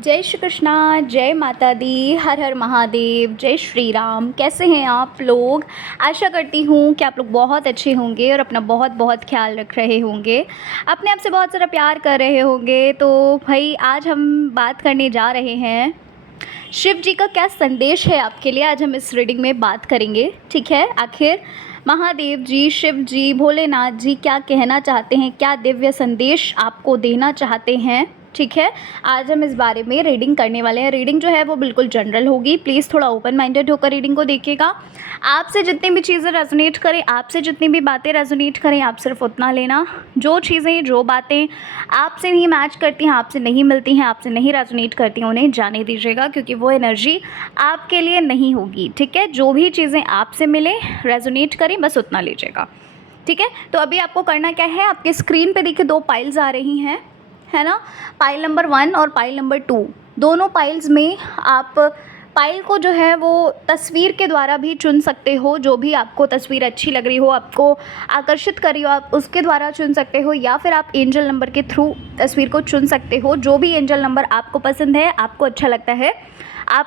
जय श्री कृष्णा, जय माता दी, हर हर महादेव, जय श्री राम। कैसे हैं आप लोग? आशा करती हूँ कि आप लोग बहुत अच्छे होंगे और अपना बहुत बहुत ख्याल रख रहे होंगे, अपने आप से बहुत सारा प्यार कर रहे होंगे। तो भाई आज हम बात करने जा रहे हैं शिव जी का क्या संदेश है आपके लिए। आज हम इस रीडिंग में बात करेंगे, ठीक है। आखिर महादेव जी, शिव जी, भोलेनाथ जी क्या कहना चाहते हैं, क्या दिव्य संदेश आपको देना चाहते हैं, ठीक है। आज हम इस बारे में रीडिंग करने वाले हैं। रीडिंग जो है वो बिल्कुल जनरल होगी, प्लीज़ थोड़ा ओपन माइंडेड होकर रीडिंग को देखिएगा। आपसे जितनी भी चीज़ें रेजोनेट करें, आपसे जितनी भी बातें रेजोनेट करें, आप सिर्फ उतना लेना। जो चीज़ें, जो बातें आपसे नहीं मैच करती हैं, आपसे नहीं मिलती हैं, आपसे नहीं रेजोनेट करती हैं, उन्हें जाने दीजिएगा, क्योंकि वो एनर्जी आपके लिए नहीं होगी, ठीक है। जो भी चीज़ें आपसे मिलें, रेजोनेट करें, बस उतना लीजिएगा, ठीक है। तो अभी आपको करना क्या है, आपके स्क्रीन पे देखिए 2 पाइल्स आ रही हैं, है ना। पाइल नंबर 1 और पाइल नंबर 2, दोनों पाइल्स में आप पाइल को जो है वो तस्वीर के द्वारा भी चुन सकते हो। जो भी आपको तस्वीर अच्छी लग रही हो, आपको आकर्षित कर रही हो, आप उसके द्वारा चुन सकते हो, या फिर आप एंजल नंबर के थ्रू तस्वीर को चुन सकते हो। जो भी एंजल नंबर आपको पसंद है, आपको अच्छा लगता है, आप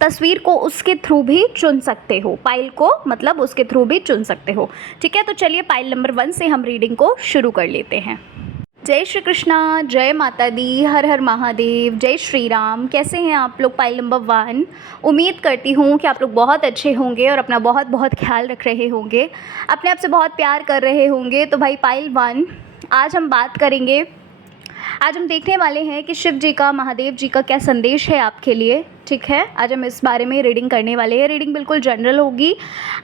तस्वीर को उसके थ्रू भी चुन सकते हो। पाइल को मतलब उसके थ्रू भी चुन सकते हो, ठीक है। तो चलिए पाइल नंबर 1 से हम रीडिंग को शुरू कर लेते हैं। जय श्री कृष्णा, जय माता दी, हर हर महादेव, जय श्री राम। कैसे हैं आप लोग? पाइल नंबर 1, उम्मीद करती हूँ कि आप लोग बहुत अच्छे होंगे और अपना बहुत बहुत ख्याल रख रहे होंगे, अपने आप से बहुत प्यार कर रहे होंगे। तो भाई पाइल 1, आज हम बात करेंगे, आज हम देखने वाले हैं कि शिव जी का, महादेव जी का क्या संदेश है आपके लिए, ठीक है। आज हम इस बारे में रीडिंग करने वाले हैं। रीडिंग बिल्कुल जनरल होगी,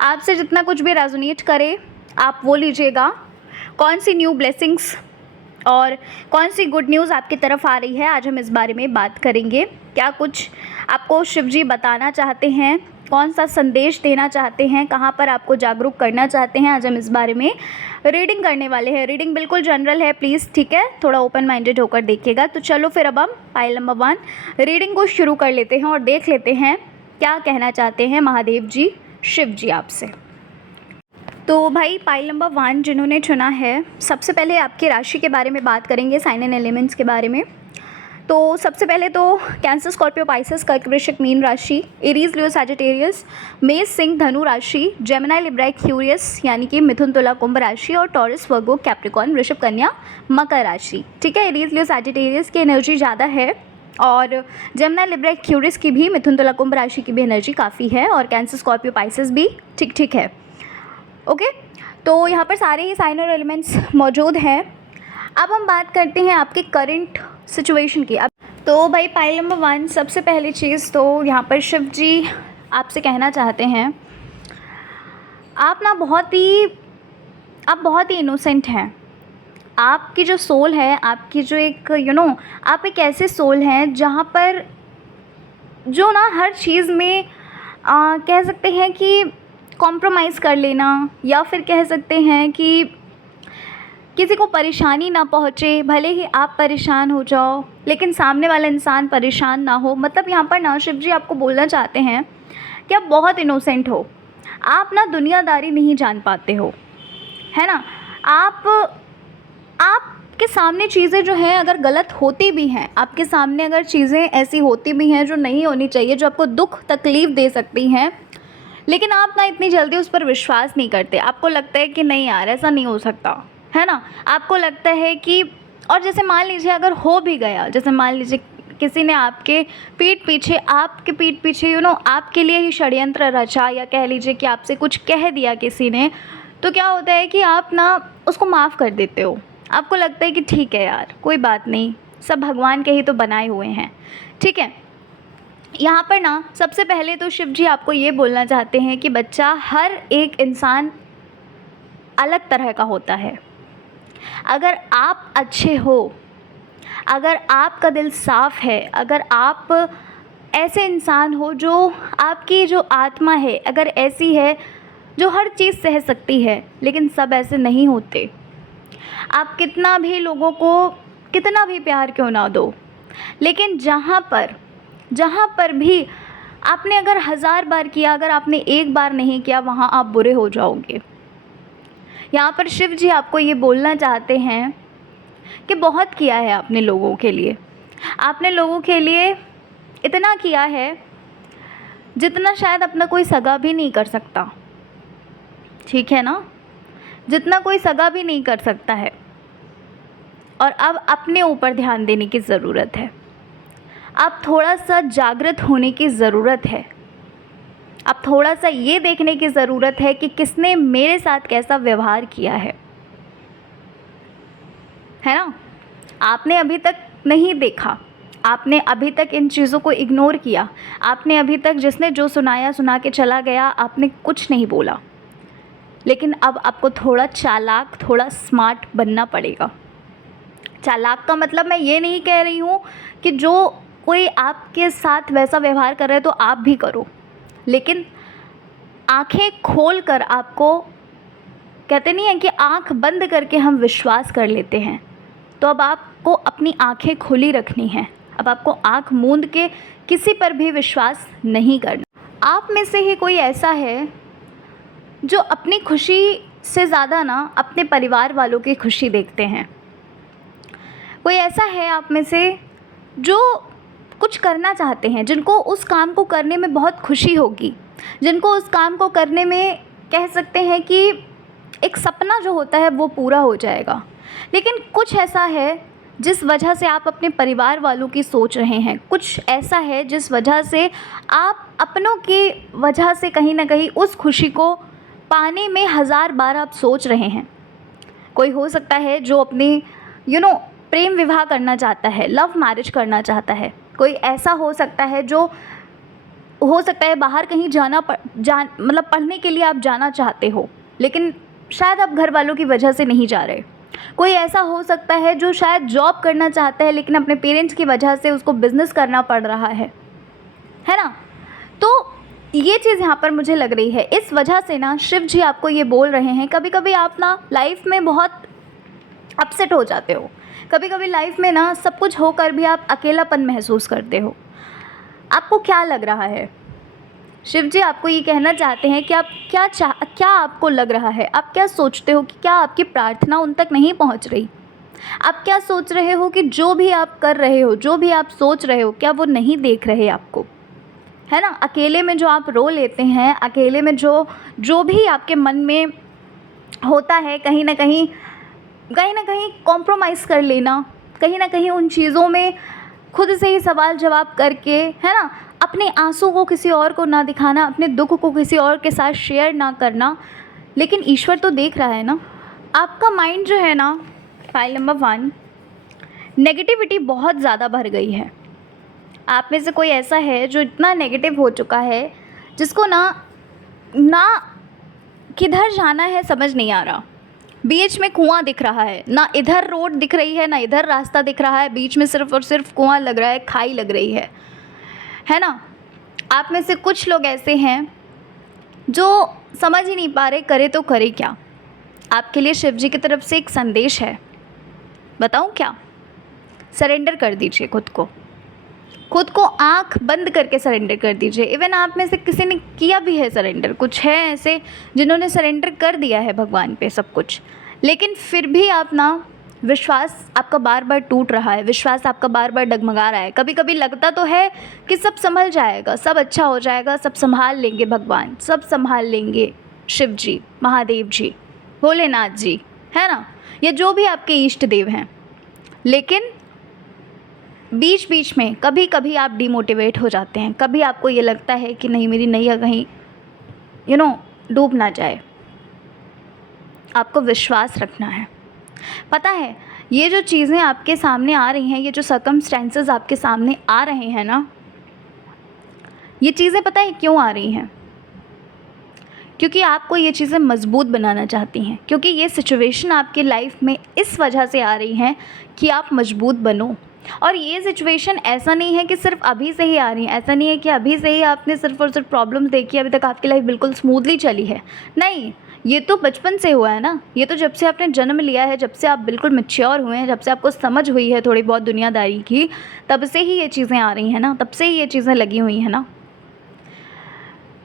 आपसे जितना कुछ भी रेजोनेट करे आप वो लीजिएगा। कौन सी न्यू ब्लेसिंग्स और कौन सी गुड न्यूज़ आपकी तरफ आ रही है, आज हम इस बारे में बात करेंगे। क्या कुछ आपको शिव जी बताना चाहते हैं, कौन सा संदेश देना चाहते हैं, कहाँ पर आपको जागरूक करना चाहते हैं, आज हम इस बारे में रीडिंग करने वाले हैं। रीडिंग बिल्कुल जनरल है, प्लीज़, ठीक है, थोड़ा ओपन माइंडेड होकर देखिएगा। तो चलो फिर अब हम पाइल नंबर 1 रीडिंग को शुरू कर लेते हैं और देख लेते हैं क्या कहना चाहते हैं महादेव जी, शिव जी आपसे। तो भाई पाइल नंबर 1 जिन्होंने चुना है, सबसे पहले आपकी राशि के बारे में बात करेंगे, साइन एंड एलिमेंट्स के बारे में। तो सबसे पहले तो कैंसर, स्कॉर्पियो, पाइसेस, कर्क, वृश्चिक, मीन राशि, एरीज, लियो, सैजिटेरियस, मेष, सिंह, धनु राशि, जेमिनी, लिब्रा, एक्वेरियस यानी कि मिथुन, तुला, कुंभ राशि, और टॉरस, वर्गो, कैप्रिकॉर्न, वृषभ, कन्या, मकर राशि, ठीक है। एरीज, लियो, सैजिटेरियस की एनर्जी ज़्यादा है, और जेमिनी, लिब्रा, एक्वेरियस की भी, मिथुन, तुला, कुंभ राशि की भी एनर्जी काफ़ी है, और कैंसर, स्कॉर्पियो, पाइसेस भी ठीक ठीक है, ओके। तो यहाँ पर सारे ही साइन और एलिमेंट्स मौजूद हैं। अब हम बात करते हैं आपके करंट सिचुएशन की। अब तो भाई पाइल नंबर 1, सबसे पहली चीज़ तो यहाँ पर शिव जी आपसे कहना चाहते हैं, आप बहुत ही इनोसेंट हैं। आपकी जो सोल है, आपकी जो एक आप एक ऐसे सोल हैं जहाँ पर जो ना हर चीज़ में कह सकते हैं कि कॉम्प्रोमाइज़ कर लेना, या फिर कह सकते हैं कि किसी को परेशानी ना पहुँचे, भले ही आप परेशान हो जाओ लेकिन सामने वाला इंसान परेशान ना हो। मतलब यहाँ पर ना शिव जी आपको बोलना चाहते हैं कि आप बहुत इनोसेंट हो, आप ना दुनियादारी नहीं जान पाते हो, है ना। आपके सामने चीज़ें जो हैं अगर गलत होती भी हैं, आपके सामने अगर चीज़ें ऐसी होती भी हैं जो नहीं होनी चाहिए, जो आपको दुख तकलीफ़ दे सकती हैं, लेकिन आप ना इतनी जल्दी उस पर विश्वास नहीं करते। आपको लगता है कि नहीं यार, ऐसा नहीं हो सकता, है ना। आपको लगता है कि, और जैसे मान लीजिए अगर हो भी गया, जैसे मान लीजिए किसी ने आपके पीठ पीछे आपके लिए ही षड्यंत्र रचा, या कह लीजिए कि आपसे कुछ कह दिया किसी ने, तो क्या होता है कि आप ना उसको माफ़ कर देते हो। आपको लगता है कि ठीक है यार, कोई बात नहीं, सब भगवान के ही तो बनाए हुए हैं, ठीक है। यहाँ पर ना सबसे पहले तो शिव जी आपको ये बोलना चाहते हैं कि बच्चा, हर एक इंसान अलग तरह का होता है। अगर आप अच्छे हो, अगर आपका दिल साफ़ है, अगर आप ऐसे इंसान हो जो आपकी जो आत्मा है अगर ऐसी है जो हर चीज़ सह सकती है, लेकिन सब ऐसे नहीं होते। आप कितना भी लोगों को कितना भी प्यार क्यों ना दो, लेकिन जहाँ पर भी आपने अगर 1000 बार किया, अगर आपने एक बार नहीं किया, वहाँ आप बुरे हो जाओगे। यहाँ पर शिव जी आपको ये बोलना चाहते हैं कि बहुत किया है आपने लोगों के लिए, आपने लोगों के लिए इतना किया है जितना शायद अपना कोई सगा भी नहीं कर सकता, ठीक है ना, जितना कोई सगा भी नहीं कर सकता है। और अब अपने ऊपर ध्यान देने की ज़रूरत है। अब थोड़ा सा जागृत होने की ज़रूरत है। अब थोड़ा सा ये देखने की ज़रूरत है कि किसने मेरे साथ कैसा व्यवहार किया है ना। आपने अभी तक नहीं देखा, आपने अभी तक इन चीज़ों को इग्नोर किया, आपने अभी तक जिसने जो सुनाया सुना के चला गया, आपने कुछ नहीं बोला। लेकिन अब आपको थोड़ा चालाक, थोड़ा स्मार्ट बनना पड़ेगा। चालाक का मतलब मैं ये नहीं कह रही हूँ कि जो कोई आपके साथ वैसा व्यवहार कर रहा है तो आप भी करो, लेकिन आंखें खोल कर, आपको कहते नहीं है कि आंख बंद करके हम विश्वास कर लेते हैं, तो अब आपको अपनी आंखें खुली रखनी है। अब आपको आंख मूंद के किसी पर भी विश्वास नहीं करना। आप में से ही कोई ऐसा है जो अपनी खुशी से ज़्यादा ना अपने परिवार वालों की खुशी देखते हैं। कोई ऐसा है आप में से जो कुछ करना चाहते हैं, जिनको उस काम को करने में बहुत खुशी होगी, जिनको उस काम को करने में कह सकते हैं कि एक सपना जो होता है वो पूरा हो जाएगा। लेकिन कुछ ऐसा है जिस वजह से आप अपने परिवार वालों की सोच रहे हैं, कुछ ऐसा है जिस वजह से आप अपनों की वजह से कहीं ना कहीं उस खुशी को पाने में हज़ार बार आप सोच रहे हैं। कोई हो सकता है जो अपनी प्रेम विवाह करना चाहता है, लव मैरिज करना चाहता है। कोई ऐसा हो सकता है जो हो सकता है बाहर कहीं मतलब पढ़ने के लिए आप जाना चाहते हो, लेकिन शायद आप घर वालों की वजह से नहीं जा रहे। कोई ऐसा हो सकता है जो शायद जॉब करना चाहता है, लेकिन अपने पेरेंट्स की वजह से उसको बिज़नेस करना पड़ रहा है ना। तो ये चीज़ यहाँ पर मुझे लग रही है। इस वजह से ना शिव जी आपको ये बोल रहे हैं, कभी कभी आप ना लाइफ में बहुत अपसेट हो जाते हो, कभी कभी लाइफ में ना सब कुछ होकर भी आप अकेलापन महसूस करते हो। आपको क्या लग रहा है? शिव जी आपको ये कहना चाहते हैं कि आप क्या आपको लग रहा है, आप क्या सोचते हो कि क्या आपकी प्रार्थना उन तक नहीं पहुंच रही? आप क्या सोच रहे हो कि जो भी आप कर रहे हो, जो भी आप सोच रहे हो, क्या वो नहीं देख रहे आपको, है ना। अकेले में जो आप रो लेते हैं, अकेले में जो भी आपके मन में होता है, कहीं ना कहीं कॉम्प्रोमाइज़ कर लेना, कहीं ना कहीं उन चीज़ों में खुद से ही सवाल जवाब करके, है ना, अपने आंसू को किसी और को ना दिखाना, अपने दुख को किसी और के साथ शेयर ना करना। लेकिन ईश्वर तो देख रहा है ना। आपका माइंड जो है ना, फाइल नंबर 1, नेगेटिविटी बहुत ज़्यादा भर गई है। आप में से कोई ऐसा है जो इतना नेगेटिव हो चुका है, जिसको ना किधर जाना है समझ नहीं आ रहा। बीच में कुआं दिख रहा है, ना इधर रोड दिख रही है, ना इधर रास्ता दिख रहा है, बीच में सिर्फ और सिर्फ कुआं लग रहा है, खाई लग रही है ना। आप में से कुछ लोग ऐसे हैं जो समझ ही नहीं पा रहे करे तो करे क्या। आपके लिए शिव जी की तरफ से एक संदेश है, बताऊं क्या? सरेंडर कर दीजिए खुद को आंख बंद करके सरेंडर कर दीजिए। इवन आप में से किसी ने किया भी है सरेंडर, कुछ है ऐसे जिन्होंने सरेंडर कर दिया है भगवान पे सब कुछ, लेकिन फिर भी आप ना, विश्वास आपका बार बार टूट रहा है, विश्वास आपका बार बार डगमगा रहा है। कभी कभी लगता तो है कि सब संभल जाएगा, सब अच्छा हो जाएगा, सब संभाल लेंगे भगवान, सब संभाल लेंगे शिव जी, महादेव जी, भोलेनाथ जी, है ना, या जो भी आपके इष्ट देव हैं। लेकिन बीच बीच में कभी कभी आप डिमोटिवेट हो जाते हैं, कभी आपको ये लगता है कि नहीं मेरी नैया कहीं डूब ना जाए। आपको विश्वास रखना है। पता है ये जो चीज़ें आपके सामने आ रही हैं, ये जो सर्कमस्टेंसेस आपके सामने आ रहे हैं ना, ये चीज़ें पता है क्यों आ रही हैं? क्योंकि आपको ये चीज़ें मजबूत बनाना चाहती हैं, क्योंकि ये सिचुएशन आपकी लाइफ में इस वजह से आ रही हैं कि आप मजबूत बनो। और ये सिचुएशन ऐसा नहीं है कि सिर्फ अभी से ही आ रही है, ऐसा नहीं है कि अभी से ही आपने सिर्फ और सिर्फ प्रॉब्लम्स देखी, अभी तक आपकी लाइफ बिल्कुल स्मूथली चली है। नहीं, ये तो बचपन से हुआ है ना, ये तो जब से आपने जन्म लिया है, जब से आप बिल्कुल मैच्योर हुए हैं, जब से आपको समझ हुई है थोड़ी बहुत दुनियादारी की, तब से ही ये चीज़ें आ रही हैं ना, तब से ही ये चीज़ें लगी हुई हैं ना।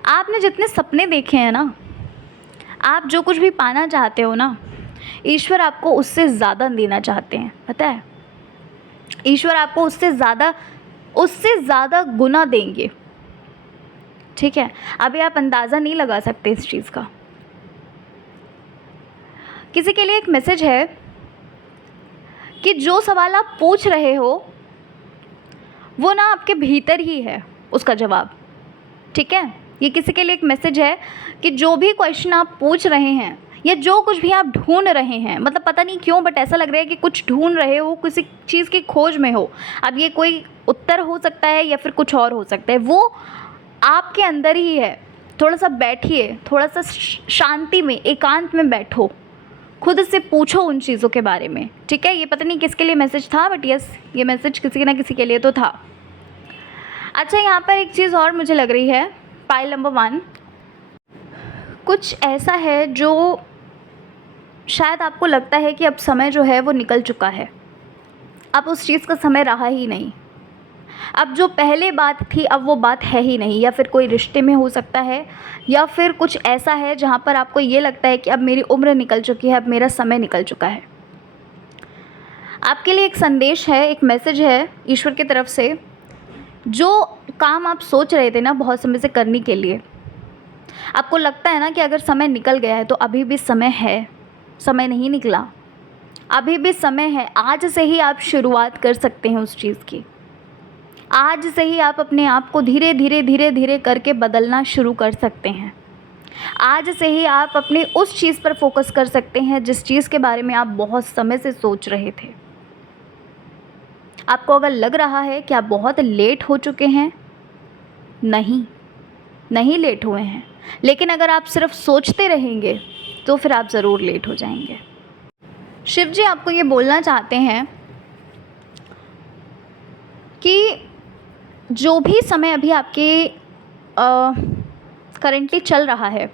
आपने जितने सपने देखे हैं ना, आप जो कुछ भी पाना चाहते हो ना, ईश्वर आपको उससे ज़्यादा देना चाहते हैं, पता है। ईश्वर आपको उससे ज़्यादा गुना देंगे। ठीक है, अभी आप अंदाज़ा नहीं लगा सकते इस चीज़ का। किसी के लिए एक मैसेज है कि जो सवाल आप पूछ रहे हो वो ना आपके भीतर ही है उसका जवाब। ठीक है, ये किसी के लिए एक मैसेज है कि जो भी क्वेश्चन आप पूछ रहे हैं या जो कुछ भी आप ढूंढ रहे हैं, मतलब पता नहीं क्यों बट ऐसा लग रहा है कि कुछ ढूंढ रहे हो, किसी चीज़ की खोज में हो। अब ये कोई उत्तर हो सकता है या फिर कुछ और हो सकता है, वो आपके अंदर ही है। थोड़ा सा बैठिए, थोड़ा सा शांति में, एकांत में बैठो, खुद से पूछो उन चीज़ों के बारे में। ठीक है, ये पता नहीं किसके लिए मैसेज था बट यस, ये मैसेज किसी ना किसी के लिए तो था। अच्छा, यहाँ पर एक चीज़ और मुझे लग रही है, पाइल नंबर 1, कुछ ऐसा है जो शायद आपको लगता है कि अब समय जो है वो निकल चुका है, अब उस चीज़ का समय रहा ही नहीं, अब जो पहले बात थी अब वो बात है ही नहीं। या फिर कोई रिश्ते में हो सकता है, या फिर कुछ ऐसा है जहाँ पर आपको ये लगता है कि अब मेरी उम्र निकल चुकी है, अब मेरा समय निकल चुका है। आपके लिए एक संदेश है, एक मैसेज है ईश्वर की तरफ से। जो काम आप सोच रहे थे ना बहुत समय से करने के लिए, आपको लगता है ना कि अगर समय निकल गया है तो अभी भी समय है, समय नहीं निकला, अभी भी समय है। आज से ही आप शुरुआत कर सकते हैं उस चीज़ की। आज से ही आप अपने आप को धीरे धीरे धीरे धीरे करके बदलना शुरू कर सकते हैं। आज से ही आप अपने उस चीज़ पर फोकस कर सकते हैं जिस चीज़ के बारे में आप बहुत समय से सोच रहे थे। आपको अगर लग रहा है कि आप बहुत लेट हो चुके हैं, नहीं लेट हुए हैं, लेकिन अगर आप सिर्फ सोचते रहेंगे तो फिर आप ज़रूर लेट हो जाएंगे। शिव जी आपको ये बोलना चाहते हैं कि जो भी समय अभी आपके करंटली चल रहा है,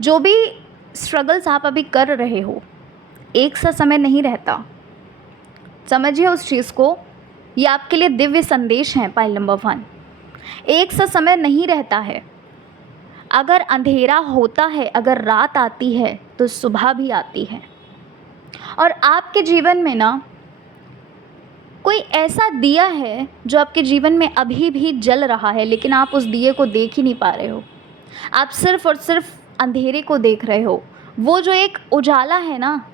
जो भी स्ट्रगल्स आप अभी कर रहे हो, एक सा समय नहीं रहता। समझिए उस चीज़ को, ये आपके लिए दिव्य संदेश है। पाइल नंबर 1, एक सा समय नहीं रहता है। अगर अंधेरा होता है, अगर रात आती है तो सुबह भी आती है। और आपके जीवन में ना कोई ऐसा दिया है जो आपके जीवन में अभी भी जल रहा है, लेकिन आप उस दिए को देख ही नहीं पा रहे हो। आप सिर्फ और सिर्फ अंधेरे को देख रहे हो। वो जो एक उजाला है ना,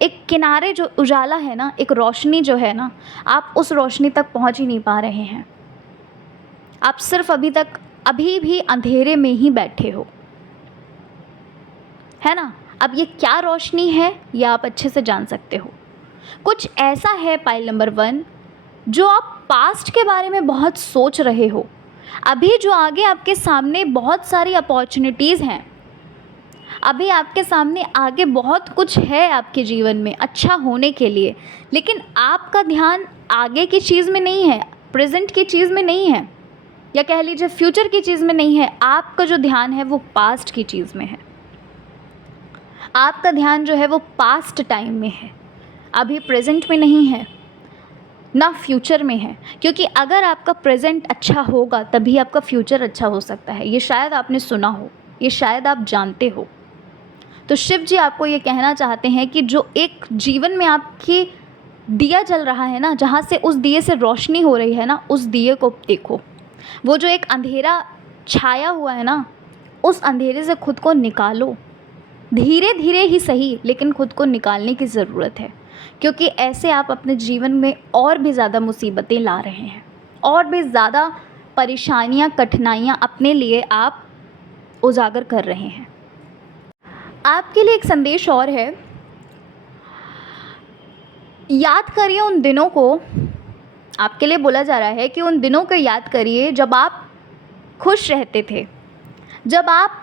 एक किनारे जो उजाला है ना, एक रोशनी जो है ना, आप उस रोशनी तक पहुंच ही नहीं पा रहे हैं। आप सिर्फ अभी भी अंधेरे में ही बैठे हो, है ना। अब ये क्या रोशनी है ये आप अच्छे से जान सकते हो। कुछ ऐसा है पाइल नंबर 1, जो आप पास्ट के बारे में बहुत सोच रहे हो। अभी जो आगे आपके सामने बहुत सारी अपॉर्चुनिटीज़ हैं, अभी आपके सामने आगे बहुत कुछ है आपके जीवन में अच्छा होने के लिए, लेकिन आपका ध्यान आगे की चीज़ में नहीं है, प्रेजेंट की चीज़ में नहीं है, या कह लीजिए फ्यूचर की चीज़ में नहीं है। आपका जो ध्यान है वो पास्ट की चीज़ में है। आपका ध्यान जो है वो पास्ट टाइम में है, अभी प्रेजेंट में नहीं है, ना फ्यूचर में है। क्योंकि अगर आपका प्रेजेंट अच्छा होगा तभी आपका फ्यूचर अच्छा हो सकता है। ये शायद आपने सुना हो, ये शायद आप जानते हो। तो शिव जी आपको ये कहना चाहते हैं कि जो एक जीवन में आपकी दिया जल रहा है ना, जहाँ से उस दिए से रोशनी हो रही है ना, उस दिए को देखो। वो जो एक अंधेरा छाया हुआ है ना, उस अंधेरे से खुद को निकालो। धीरे धीरे ही सही, लेकिन खुद को निकालने की ज़रूरत है। क्योंकि ऐसे आप अपने जीवन में और भी ज़्यादा मुसीबतें ला रहे हैं, और भी ज़्यादा परेशानियां, कठिनाइयां अपने लिए आप उजागर कर रहे हैं। आपके लिए एक संदेश और है, याद करिए उन दिनों को। आपके लिए बोला जा रहा है कि उन दिनों को याद करिए जब आप खुश रहते थे, जब आप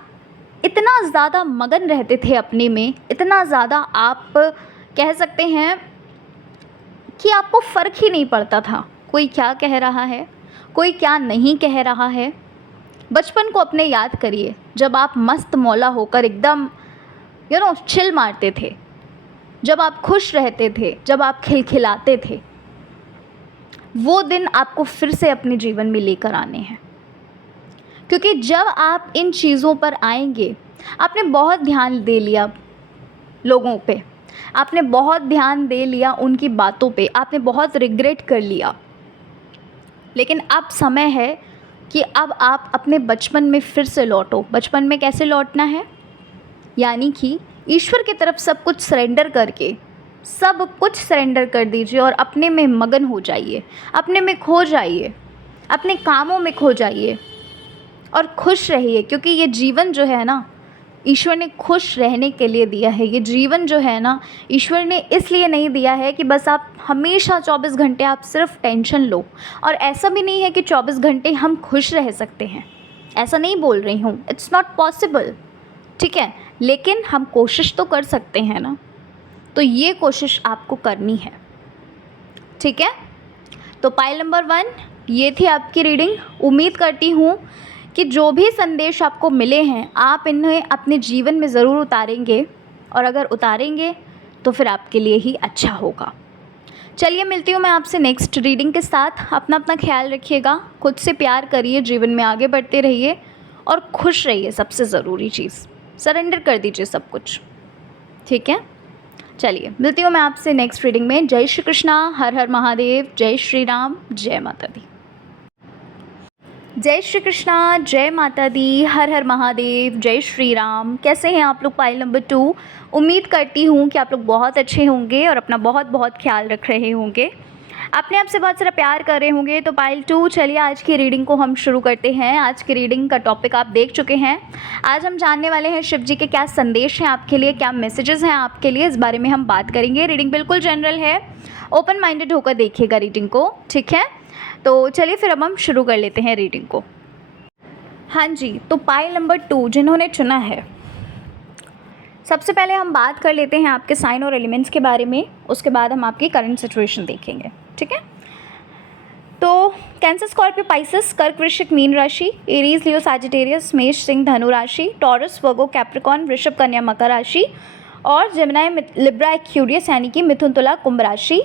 इतना ज़्यादा मगन रहते थे अपने में, इतना ज़्यादा आप कह सकते हैं कि आपको फ़र्क ही नहीं पड़ता था कोई क्या कह रहा है, कोई क्या नहीं कह रहा है। बचपन को अपने याद करिए, जब आप मस्त मौला होकर एकदम चिल मारते थे, जब आप खुश रहते थे, जब आप खिलखिलाते थे। वो दिन आपको फिर से अपने जीवन में लेकर आने हैं। क्योंकि जब आप इन चीज़ों पर आएंगे, आपने बहुत ध्यान दे लिया लोगों पे, आपने बहुत ध्यान दे लिया उनकी बातों पे, आपने बहुत रिग्रेट कर लिया, लेकिन अब समय है कि अब आप अपने बचपन में फिर से लौटो। बचपन में कैसे लौटना है? यानी कि ईश्वर की तरफ सब कुछ सरेंडर करके, सब कुछ सरेंडर कर दीजिए और अपने में मगन हो जाइए, अपने में खो जाइए, अपने कामों में खो जाइए और खुश रहिए। क्योंकि ये जीवन जो है ना, ईश्वर ने खुश रहने के लिए दिया है। ये जीवन जो है ना, ईश्वर ने इसलिए नहीं दिया है कि बस आप हमेशा 24 घंटे आप सिर्फ टेंशन लो। और ऐसा भी नहीं है कि 24 घंटे हम खुश रह सकते हैं, ऐसा नहीं बोल रही हूँ, इट्स नॉट पॉसिबल, ठीक है, लेकिन हम कोशिश तो कर सकते हैं ना। तो ये कोशिश आपको करनी है, ठीक है। तो पाइल नंबर 1 ये थी आपकी रीडिंग। उम्मीद करती हूँ कि जो भी संदेश आपको मिले हैं आप इन्हें अपने जीवन में ज़रूर उतारेंगे, और अगर उतारेंगे तो फिर आपके लिए ही अच्छा होगा। चलिए, मिलती हूँ मैं आपसे नेक्स्ट रीडिंग के साथ। अपना अपना ख्याल रखिएगा, खुद से प्यार करिए, जीवन में आगे बढ़ते रहिए और खुश रहिए। सबसे ज़रूरी चीज़, सरेंडर कर दीजिए सब कुछ, ठीक है। चलिए, मिलती हूँ मैं आपसे नेक्स्ट रीडिंग में। जय श्री कृष्णा, हर हर महादेव, जय श्री राम, जय माता दी। जय श्री कृष्णा, जय माता दी, हर हर महादेव, जय श्री राम। कैसे हैं आप लोग? Pile number 2। उम्मीद करती हूँ कि आप लोग बहुत अच्छे होंगे और अपना बहुत बहुत ख्याल रख रहे होंगे, अपने आप से बहुत सारा प्यार कर रहे होंगे। तो पाइल 2, चलिए आज की रीडिंग को हम शुरू करते हैं। आज की रीडिंग का टॉपिक आप देख चुके हैं। आज हम जानने वाले हैं शिव जी के क्या संदेश हैं आपके लिए, क्या मैसेजेस हैं आपके लिए, इस बारे में हम बात करेंगे। रीडिंग बिल्कुल जनरल है, ओपन माइंडेड होकर देखिएगा रीडिंग को, ठीक है। तो चलिए फिर अब हम शुरू कर लेते हैं रीडिंग को। हाँ जी, तो पाइल नंबर 2 जिन्होंने चुना है, सबसे पहले हम बात कर लेते हैं आपके साइन और एलिमेंट्स के बारे में, उसके बाद हम आपकी करंट सिचुएशन देखेंगे, ठीक है। तो कैंसर, स्कॉर्पियो, पाइसेस, कर्क, वृश्चिक, मीन राशि, एरीज, लियो, सैजिटेरियस, मेष, सिंह, धनु राशि, टॉरस, वर्गो, कैप्रिकॉर्न, वृषभ, कन्या, मकर राशि, और जेमिनी, लिब्रा, एक्वेरियस यानी कि मिथुन, तुला, कुंभ राशि।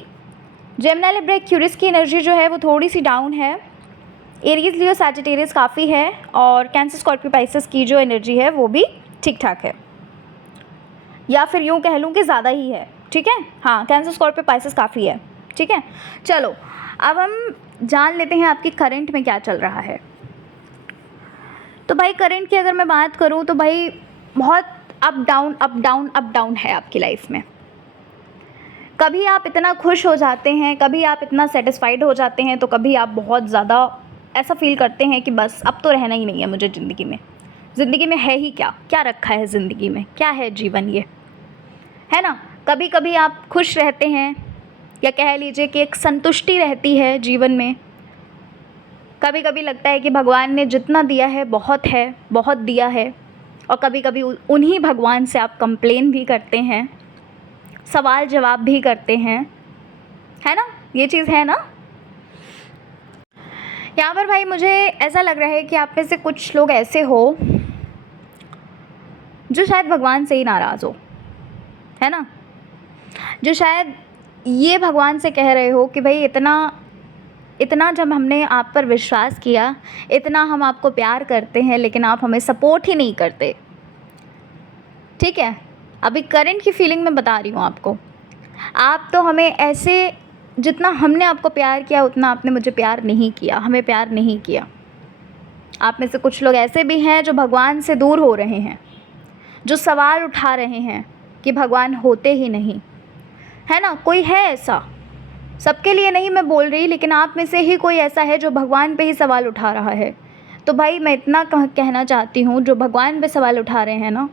जेमिनी, लिब्रा, एक्वेरियस की एनर्जी जो है वो थोड़ी सी डाउन है। एरीज, लियो, सैजिटेरियस काफ़ी है, और कैंसर, स्कॉर्पियो, पाइसेस की जो एनर्जी है वो भी ठीक ठाक है, या फिर यूँ कह लूँ कि ज़्यादा ही है, ठीक है। हाँ, कैंसर, स्कॉर्पियो, पाइसेस काफ़ी है, ठीक है। चलो अब हम जान लेते हैं आपकी करंट में क्या चल रहा है। तो भाई करंट की अगर मैं बात करूँ तो भाई बहुत up down up down up down है आपकी लाइफ में। कभी आप इतना खुश हो जाते हैं, कभी आप इतना सेटिस्फाइड हो जाते हैं, तो कभी आप बहुत ज़्यादा ऐसा फील करते हैं कि बस अब तो रहना ही नहीं है मुझे ज़िंदगी में। ज़िंदगी में है ही क्या, क्या रखा है ज़िंदगी में, क्या है जीवन, ये है ना। कभी कभी आप खुश रहते हैं, या कह लीजिए कि एक संतुष्टि रहती है जीवन में। कभी कभी लगता है कि भगवान ने जितना दिया है बहुत है, बहुत दिया है, और कभी कभी उन्हीं भगवान से आप कंप्लेन भी करते हैं, सवाल जवाब भी करते हैं, है ना, ये चीज़ है ना। यहाँ पर भाई मुझे ऐसा लग रहा है कि आप में से कुछ लोग ऐसे हो जो शायद भगवान से ही नाराज़ हो, है ना, जो शायद ये भगवान से कह रहे हो कि भाई इतना इतना जब हमने आप पर विश्वास किया, इतना हम आपको प्यार करते हैं, लेकिन आप हमें सपोर्ट ही नहीं करते, ठीक है। अभी करंट की फीलिंग मैं बता रही हूँ आपको। आप तो हमें ऐसे, जितना हमने आपको प्यार किया उतना आपने मुझे प्यार नहीं किया, हमें प्यार नहीं किया। आप में से कुछ लोग ऐसे भी हैं जो भगवान से दूर हो रहे हैं, जो सवाल उठा रहे हैं कि भगवान होते ही नहीं, है ना। कोई है ऐसा, सबके लिए नहीं मैं बोल रही, लेकिन आप में से ही कोई ऐसा है जो भगवान पे ही सवाल उठा रहा है। तो भाई मैं इतना कहना चाहती हूँ, जो भगवान पे सवाल उठा रहे हैं ना,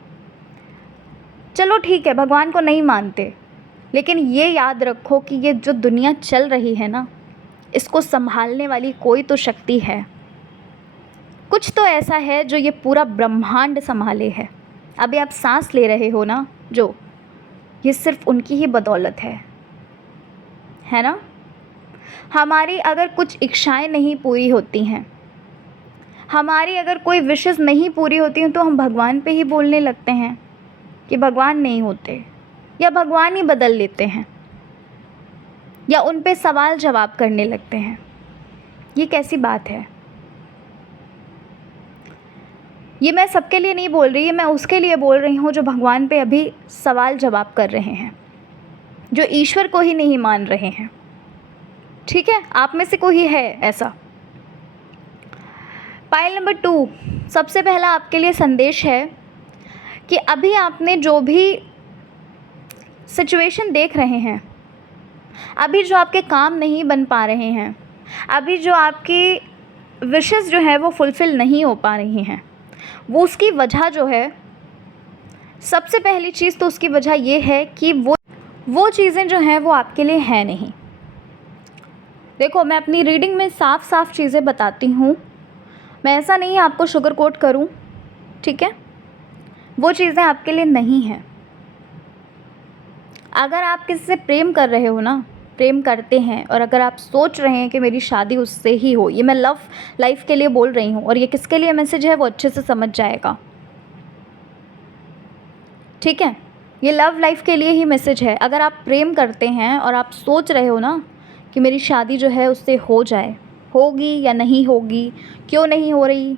चलो ठीक है, भगवान को नहीं मानते, लेकिन ये याद रखो कि ये जो दुनिया चल रही है ना, इसको संभालने वाली कोई तो शक्ति है, कुछ तो ऐसा है जो ये पूरा ब्रह्मांड संभाले है। अभी आप सांस ले रहे हो ना, जो ये सिर्फ उनकी ही बदौलत है ना। हमारी अगर कुछ इच्छाएं नहीं पूरी होती हैं, हमारी अगर कोई विशेस नहीं पूरी होती हैं, तो हम भगवान पे ही बोलने लगते हैं कि भगवान नहीं होते, या भगवान ही बदल लेते हैं, या उन पे सवाल जवाब करने लगते हैं। ये कैसी बात है? ये मैं सबके लिए नहीं बोल रही, मैं उसके लिए बोल रही हूँ जो भगवान पे अभी सवाल जवाब कर रहे हैं, जो ईश्वर को ही नहीं मान रहे हैं। ठीक है, आप में से कोई है ऐसा। पाइल नंबर 2, सबसे पहला आपके लिए संदेश है कि अभी आपने जो भी सिचुएशन देख रहे हैं, अभी जो आपके काम नहीं बन पा रहे हैं, अभी जो आपकी विशेस जो है वो फुलफ़िल नहीं हो पा रही हैं, वो उसकी वजह जो है, सबसे पहली चीज़ तो उसकी वजह ये है कि वो चीज़ें जो हैं वो आपके लिए हैं नहीं। देखो, मैं अपनी रीडिंग में साफ साफ चीज़ें बताती हूँ, मैं ऐसा नहीं है आपको शुगर कोट करूँ, ठीक है। वो चीज़ें आपके लिए नहीं हैं। अगर आप किसी से प्रेम कर रहे हो ना, प्रेम करते हैं, और अगर आप सोच रहे हैं कि मेरी शादी उससे ही हो, ये मैं लव लाइफ के लिए बोल रही हूँ, और ये किसके लिए मैसेज है वो अच्छे से समझ जाएगा, ठीक है। ये लव लाइफ के लिए ही मैसेज है। अगर आप प्रेम करते हैं और आप सोच रहे हो ना कि मेरी शादी जो है उससे हो जाए, होगी या नहीं होगी, क्यों नहीं हो रही,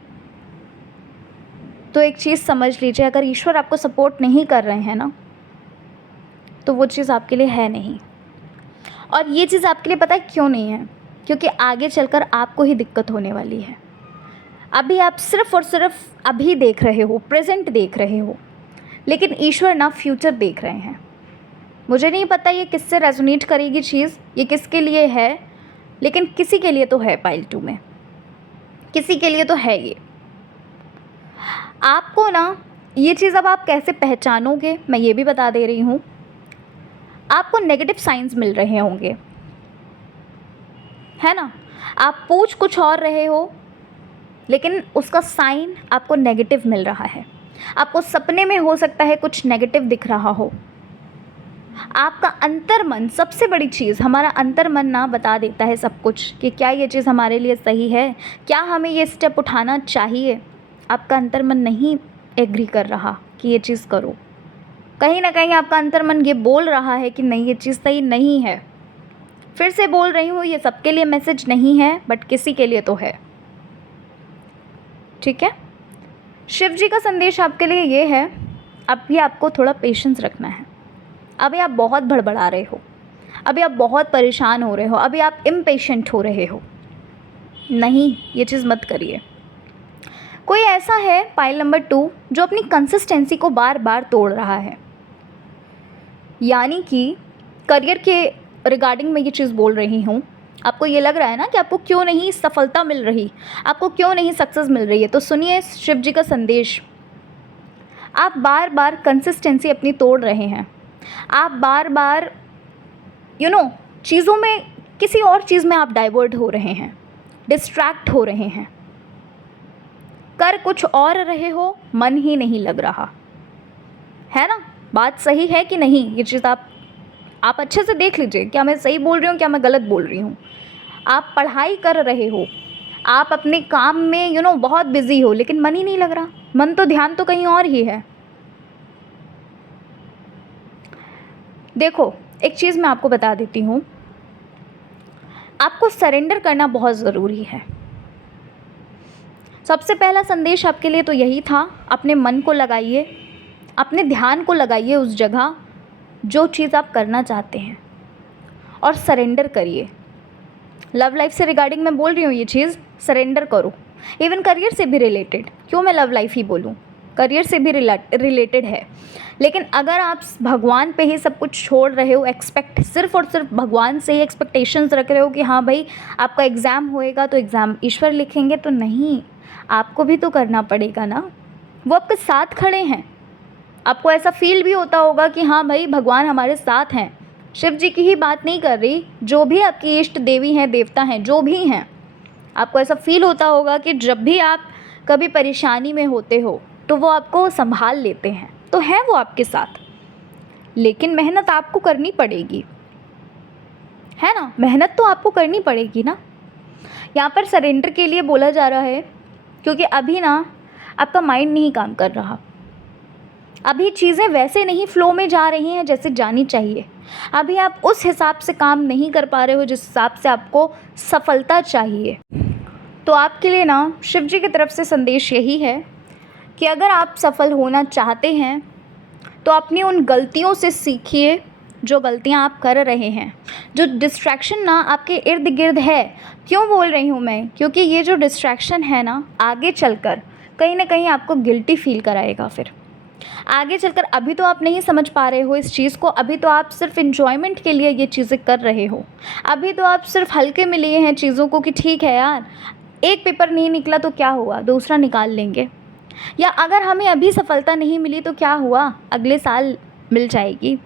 तो एक चीज़ समझ लीजिए, अगर ईश्वर आपको सपोर्ट नहीं कर रहे हैं ना, तो वो चीज़ आपके लिए है नहीं। और ये चीज़ आपके लिए पता है क्यों नहीं है? क्योंकि आगे चलकर आपको ही दिक्कत होने वाली है। अभी आप सिर्फ़ और सिर्फ अभी देख रहे हो, प्रेजेंट देख रहे हो, लेकिन ईश्वर ना फ्यूचर देख रहे हैं। मुझे नहीं पता ये किससे रेजोनेट करेगी चीज़, ये किसके लिए है, लेकिन किसी के लिए तो है। पाइल 2 में किसी के लिए तो है ये। आपको ना ये चीज़ अब आप कैसे पहचानोगे, मैं ये भी बता दे रही हूँ। आपको नेगेटिव साइंस मिल रहे होंगे, है ना। आप पूछ कुछ और रहे हो, लेकिन उसका साइन आपको नेगेटिव मिल रहा है। आपको सपने में हो सकता है कुछ नेगेटिव दिख रहा हो। आपका अंतर्मन, सबसे बड़ी चीज़, हमारा अंतर्मन ना बता देता है सब कुछ कि क्या ये चीज़ हमारे लिए सही है, क्या हमें ये स्टेप उठाना चाहिए। आपका अंतर्मन नहीं एग्री कर रहा कि ये चीज़ करो। कहीं ना कहीं आपका अंतर्मन ये बोल रहा है कि नहीं, ये चीज़ सही नहीं है। फिर से बोल रही हूँ, ये सबके लिए मैसेज नहीं है, बट किसी के लिए तो है, ठीक है। शिव जी का संदेश आपके लिए ये है, अभी आपको थोड़ा पेशेंस रखना है। अभी आप बहुत बड़बड़ा रहे हो, अभी आप बहुत परेशान हो रहे हो, अभी आप इम्पेशेंट हो रहे हो। नहीं, ये चीज़ मत करिए। कोई ऐसा है, पाइल नंबर 2, जो अपनी कंसिस्टेंसी को बार बार तोड़ रहा है। यानी कि करियर के रिगार्डिंग मैं ये चीज़ बोल रही हूँ। आपको ये लग रहा है ना कि आपको क्यों नहीं सफलता मिल रही, आपको क्यों नहीं सक्सेस मिल रही है, तो सुनिए शिव जी का संदेश। आप बार बार कंसिस्टेंसी अपनी तोड़ रहे हैं। आप बार बार चीज़ों में, किसी और चीज़ में आप डाइवर्ट हो रहे हैं, डिस्ट्रैक्ट हो रहे हैं, कर कुछ और रहे हो, मन ही नहीं लग रहा है ना। बात सही है कि नहीं? ये चीज़ आप अच्छे से देख लीजिए, क्या मैं सही बोल रही हूँ, क्या मैं गलत बोल रही हूँ। आप पढ़ाई कर रहे हो, आप अपने काम में बहुत बिजी हो, लेकिन मन ही नहीं लग रहा, मन तो, ध्यान तो कहीं और ही है। देखो, एक चीज़ मैं आपको बता देती हूँ, आपको सरेंडर करना बहुत ज़रूरी है। सबसे पहला संदेश आपके लिए तो यही था, अपने मन को लगाइए, अपने ध्यान को लगाइए उस जगह जो चीज़ आप करना चाहते हैं, और सरेंडर करिए। लव लाइफ से रिगार्डिंग मैं बोल रही हूँ ये चीज़, सरेंडर करो। इवन करियर से भी रिलेटेड, क्यों मैं लव लाइफ ही बोलूँ, करियर से भी रिलेटेड है। लेकिन अगर आप भगवान पे ही सब कुछ छोड़ रहे हो, सिर्फ और सिर्फ भगवान से ही एक्सपेक्टेशंस रख रहे हो कि हाँ भाई आपका एग्ज़ाम होएगा तो एग्ज़ाम ईश्वर लिखेंगे, तो नहीं, आपको भी तो करना पड़ेगा ना। वो आपके साथ खड़े हैं, आपको ऐसा फील भी होता होगा कि हाँ भाई भगवान हमारे साथ हैं। शिव जी की ही बात नहीं कर रही, जो भी आपकी इष्ट देवी हैं, देवता हैं, जो भी हैं, आपको ऐसा फील होता होगा कि जब भी आप कभी परेशानी में होते हो तो वो आपको संभाल लेते हैं, तो हैं वो आपके साथ। लेकिन मेहनत आपको करनी पड़ेगी, है ना, मेहनत तो आपको करनी पड़ेगी ना। यहाँ पर सरेंडर के लिए बोला जा रहा है, क्योंकि अभी ना आपका माइंड नहीं काम कर रहा, अभी चीज़ें वैसे नहीं फ्लो में जा रही हैं जैसे जानी चाहिए। अभी आप उस हिसाब से काम नहीं कर पा रहे हो जिस हिसाब से आपको सफलता चाहिए। तो आपके लिए ना शिव जी की तरफ से संदेश यही है कि अगर आप सफल होना चाहते हैं तो अपनी उन गलतियों से सीखिए, जो गलतियाँ आप कर रहे हैं, जो डिस्ट्रैक्शन ना आपके इर्द गिर्द है। क्यों बोल रही हूँ मैं? क्योंकि ये जो डिस्ट्रैक्शन है ना, आगे चलकर कहीं ना कहीं आपको गिल्टी फील कराएगा। फिर आगे चलकर, अभी तो आप नहीं समझ पा रहे हो इस चीज़ को, अभी तो आप सिर्फ इन्जॉयमेंट के लिए ये चीज़ें कर रहे हो, अभी तो आप सिर्फ हल्के में लिए हैं चीज़ों को कि ठीक है यार, एक पेपर नहीं निकला तो क्या हुआ, दूसरा निकाल लेंगे, या अगर हमें अभी सफलता नहीं मिली तो क्या हुआ, अगले साल मिल जाएगी।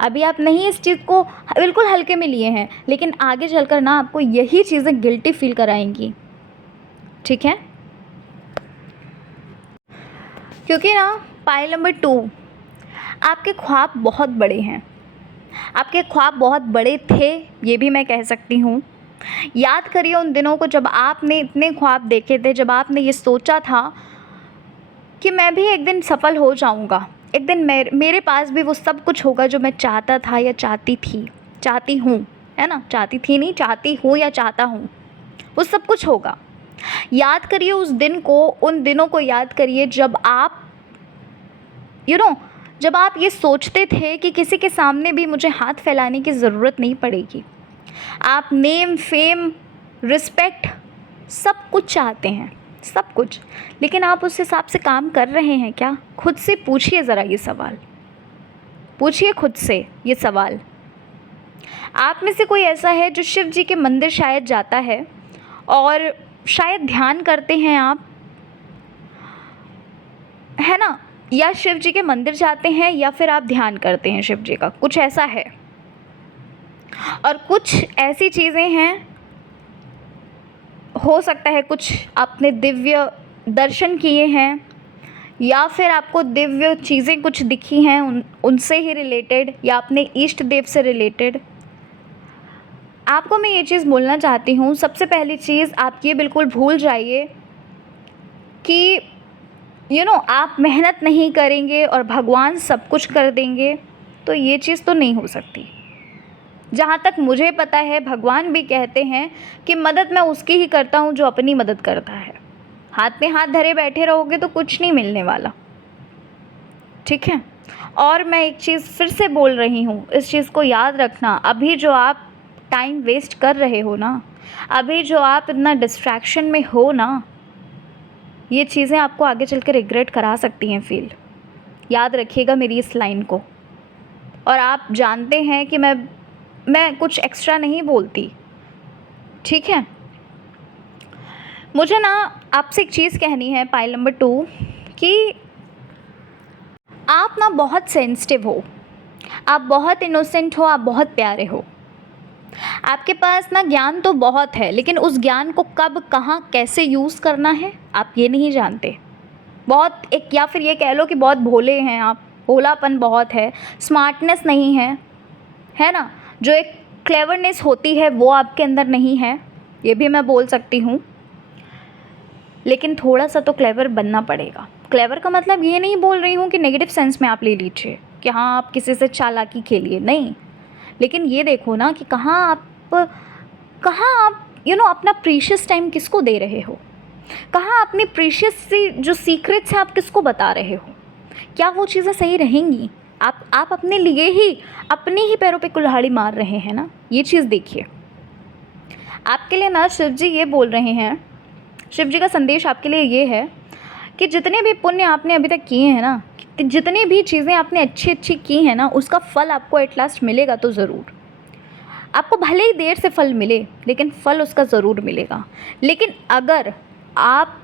अभी आप नहीं इस चीज़ को बिल्कुल हल्के में लिए हैं, लेकिन आगे चलकर ना आपको यही चीज़ें गिल्टी फील कराएंगी। ठीक है? क्योंकि ना पाइल नंबर 2, आपके ख्वाब बहुत बड़े हैं, आपके ख्वाब बहुत बड़े थे, ये भी मैं कह सकती हूँ। याद करिए उन दिनों को जब आपने इतने ख्वाब देखे थे, जब आपने ये सोचा था कि मैं भी एक दिन सफल हो जाऊँगा, एक दिन मेरे पास भी वो सब कुछ होगा जो मैं चाहता था या चाहती हूँ, है ना? चाहती थी नहीं, चाहती हूँ या चाहता हूँ, वो सब कुछ होगा। याद करिए उस दिन को, उन दिनों को याद करिए जब आप जब आप ये सोचते थे कि किसी के सामने भी मुझे हाथ फैलाने की ज़रूरत नहीं पड़ेगी। आप नेम, फेम, रिस्पेक्ट सब कुछ चाहते हैं, सब कुछ, लेकिन आप उस हिसाब से काम कर रहे हैं क्या? खुद से पूछिए ज़रा ये सवाल, पूछिए खुद से ये सवाल। आप में से कोई ऐसा है जो शिव जी के मंदिर शायद जाता है और शायद ध्यान करते हैं आप, है ना? या शिव जी के मंदिर जाते हैं या फिर आप ध्यान करते हैं शिव जी का, कुछ ऐसा है। और कुछ ऐसी चीज़ें हैं, हो सकता है कुछ आपने दिव्य दर्शन किए हैं या फिर आपको दिव्य चीज़ें कुछ दिखी हैं उनसे ही रिलेटेड, या अपने इष्ट देव से रिलेटेड। आपको मैं ये चीज़ बोलना चाहती हूँ, सबसे पहली चीज़ आप ये बिल्कुल भूल जाइए कि आप मेहनत नहीं करेंगे और भगवान सब कुछ कर देंगे, तो ये चीज़ तो नहीं हो सकती। जहाँ तक मुझे पता है, भगवान भी कहते हैं कि मदद मैं उसकी ही करता हूँ जो अपनी मदद करता है। हाथ में हाथ धरे बैठे रहोगे तो कुछ नहीं मिलने वाला। ठीक है? और मैं एक चीज़ फिर से बोल रही हूँ, इस चीज़ को याद रखना, अभी जो आप टाइम वेस्ट कर रहे हो ना, अभी जो आप इतना डिस्ट्रैक्शन में हो ना, ये चीज़ें आपको आगे चल के रिग्रेट करा सकती हैं फील। याद रखिएगा मेरी इस लाइन को। और आप जानते हैं कि मैं कुछ एक्स्ट्रा नहीं बोलती, ठीक है? मुझे ना आपसे एक चीज़ कहनी है पाइल नंबर 2, कि आप ना बहुत सेंसिटिव हो, आप बहुत इनोसेंट हो, आप बहुत प्यारे हो। आपके पास ना ज्ञान तो बहुत है, लेकिन उस ज्ञान को कब, कहाँ, कैसे यूज़ करना है आप ये नहीं जानते। बहुत एक, या फिर ये कह लो कि बहुत भोले हैं आप, भोलापन बहुत है, स्मार्टनेस नहीं है ना? जो एक क्लेवरनेस होती है वो आपके अंदर नहीं है, ये भी मैं बोल सकती हूँ। लेकिन थोड़ा सा तो क्लेवर बनना पड़ेगा। क्लेवर का मतलब ये नहीं बोल रही हूँ कि नेगेटिव सेंस में आप ले लीजिए कि हाँ आप किसी से चालाकी खेलिए, नहीं। लेकिन ये देखो ना कि कहाँ आप अपना प्रीशियस टाइम किसको दे रहे हो, कहाँ अपनी प्रीशियस सी जो सीक्रेट्स हैं आप किसको बता रहे हो। क्या वो चीज़ें सही रहेंगी? आप अपने लिए ही अपने ही पैरों पे कुल्हाड़ी मार रहे हैं ना, ये चीज़ देखिए। आपके लिए ना शिव जी ये बोल रहे हैं, शिव जी का संदेश आपके लिए ये है कि जितने भी पुण्य आपने अभी तक किए हैं ना, जितनी भी चीज़ें आपने अच्छी की हैं ना, उसका फल आपको एट लास्ट मिलेगा तो ज़रूर। आपको भले ही देर से फल मिले, लेकिन फल उसका ज़रूर मिलेगा। लेकिन अगर आप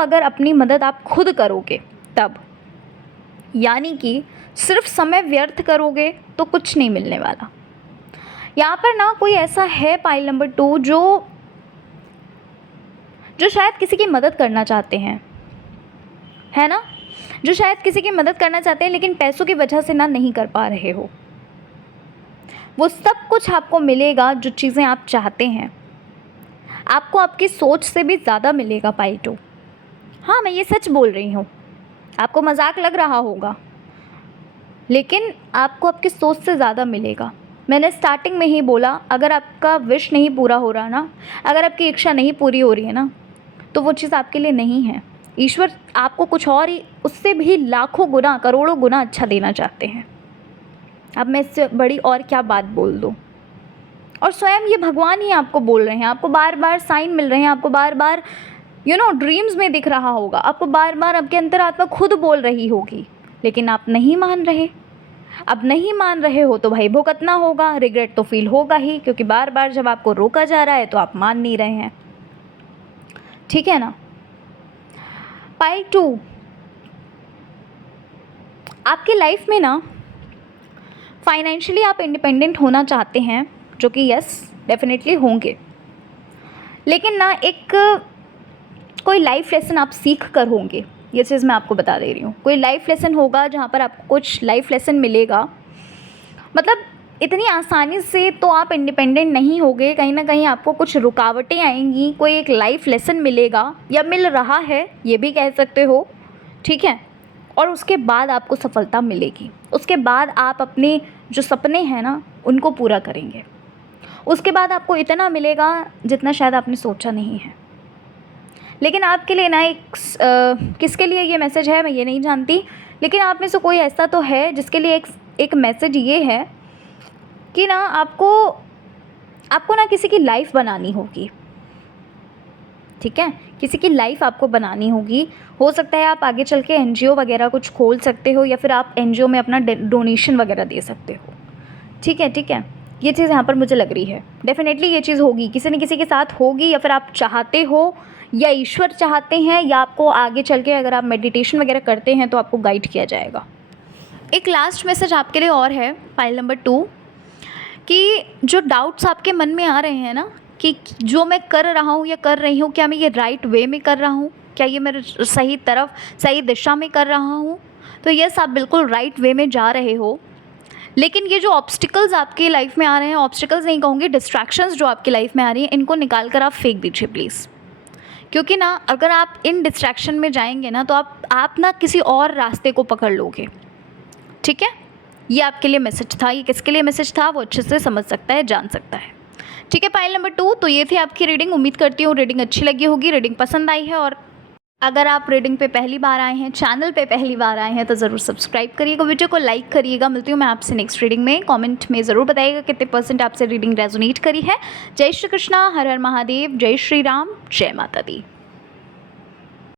अगर अपनी मदद आप खुद करोगे तब, यानी कि सिर्फ समय व्यर्थ करोगे तो कुछ नहीं मिलने वाला। यहाँ पर ना कोई ऐसा है पाइल नंबर 2 जो शायद किसी की मदद करना चाहते हैं, है ना? जो शायद किसी की मदद करना चाहते हैं, लेकिन पैसों की वजह से ना नहीं कर पा रहे हो। वो सब कुछ आपको मिलेगा जो चीज़ें आप चाहते हैं, आपको आपकी सोच से भी ज़्यादा मिलेगा पाइल 2। हाँ, मैं ये सच बोल रही हूँ, आपको मजाक लग रहा होगा, लेकिन आपको आपकी सोच से ज़्यादा मिलेगा। मैंने स्टार्टिंग में ही बोला, अगर आपका विश नहीं पूरा हो रहा ना, अगर आपकी इच्छा नहीं पूरी हो रही है ना, तो वो चीज़ आपके लिए नहीं है। ईश्वर आपको कुछ और ही, उससे भी लाखों गुना, करोड़ों गुना अच्छा देना चाहते हैं। अब मैं इससे बड़ी और क्या बात बोल दूँ। और स्वयं ये भगवान ही आपको बोल रहे हैं, आपको बार बार साइन मिल रहे हैं, आपको बार बार ड्रीम्स में दिख रहा होगा, आपको बार बार आपके अंतरात्मा खुद बोल रही होगी, लेकिन आप नहीं मान रहे। अब नहीं मान रहे हो तो भाई भुगतना होगा, रिग्रेट तो फील होगा ही, क्योंकि बार बार जब आपको रोका जा रहा है तो आप मान नहीं रहे हैं। ठीक है ना। पाइल 2, आपकी लाइफ में ना फाइनेंशियली आप इंडिपेंडेंट होना चाहते हैं, जो कि यस डेफिनेटली होंगे, लेकिन ना एक कोई लाइफ लेसन आप सीख कर होंगे। ये चीज़ मैं आपको बता दे रही हूँ, कोई लाइफ लेसन होगा जहाँ पर आपको कुछ लाइफ लेसन मिलेगा। मतलब इतनी आसानी से तो आप इंडिपेंडेंट नहीं होगे, कहीं ना कहीं आपको कुछ रुकावटें आएंगी, कोई एक लाइफ लेसन मिलेगा या मिल रहा है, ये भी कह सकते हो। ठीक है। और उसके बाद आपको सफलता मिलेगी, उसके बाद आप अपने जो सपने हैं ना उनको पूरा करेंगे, उसके बाद आपको इतना मिलेगा जितना शायद आपने सोचा नहीं है। लेकिन आपके लिए ना किसके लिए ये मैसेज है मैं ये नहीं जानती, लेकिन आप में से कोई ऐसा तो है जिसके लिए एक मैसेज ये है कि ना आपको ना किसी की लाइफ बनानी होगी। ठीक है, किसी की लाइफ आपको बनानी होगी। हो सकता है आप आगे चल के एनजीओ वगैरह कुछ खोल सकते हो, या फिर आप एनजीओ में अपना डोनेशन वगैरह दे सकते हो। ठीक है, ठीक है, ये चीज़ यहाँ पर मुझे लग रही है। डेफिनेटली ये चीज़ होगी, किसी न किसी के साथ होगी, या फिर आप चाहते हो या ईश्वर चाहते हैं, या आपको आगे चल के अगर आप मेडिटेशन वगैरह करते हैं तो आपको गाइड किया जाएगा। एक लास्ट मैसेज आपके लिए और है फाइल नंबर 2, कि जो डाउट्स आपके मन में आ रहे हैं ना कि जो मैं कर रहा हूँ या कर रही हूँ, क्या मैं ये राइट वे में कर रहा हूँ, क्या ये मेरे सही दिशा में कर रहा हूँ, तो यस आप बिल्कुल राइट वे में जा रहे हो। लेकिन ये जो ऑब्स्टिकल्स आपकी लाइफ में आ रहे हैं, ऑब्स्टिकल्स नहीं कहूँगी, डिस्ट्रैक्शंस जो आपकी लाइफ में आ रही हैं, इनको निकाल कर आप फेंक दीजिए प्लीज़। क्योंकि ना अगर आप इन डिस्ट्रैक्शन में जाएंगे ना तो आप ना किसी और रास्ते को पकड़ लोगे। ठीक है, ये आपके लिए मैसेज था। ये किसके लिए मैसेज था वो अच्छे से समझ सकता है, जान सकता है। ठीक है, पाइल नंबर 2, तो ये थी आपकी रीडिंग। उम्मीद करती हूँ रीडिंग अच्छी लगी होगी, रीडिंग पसंद आई है। और अगर आप रीडिंग पे पहली बार आए हैं, चैनल पे पहली बार आए हैं, तो ज़रूर सब्सक्राइब करिएगा, वीडियो को लाइक करिएगा। मिलती हूँ मैं आपसे नेक्स्ट रीडिंग में। कमेंट में ज़रूर बताइएगा कितने % आपसे रीडिंग रेजोनेट करी है। जय श्री कृष्णा, हर हर महादेव, जय श्री राम, जय माता दी।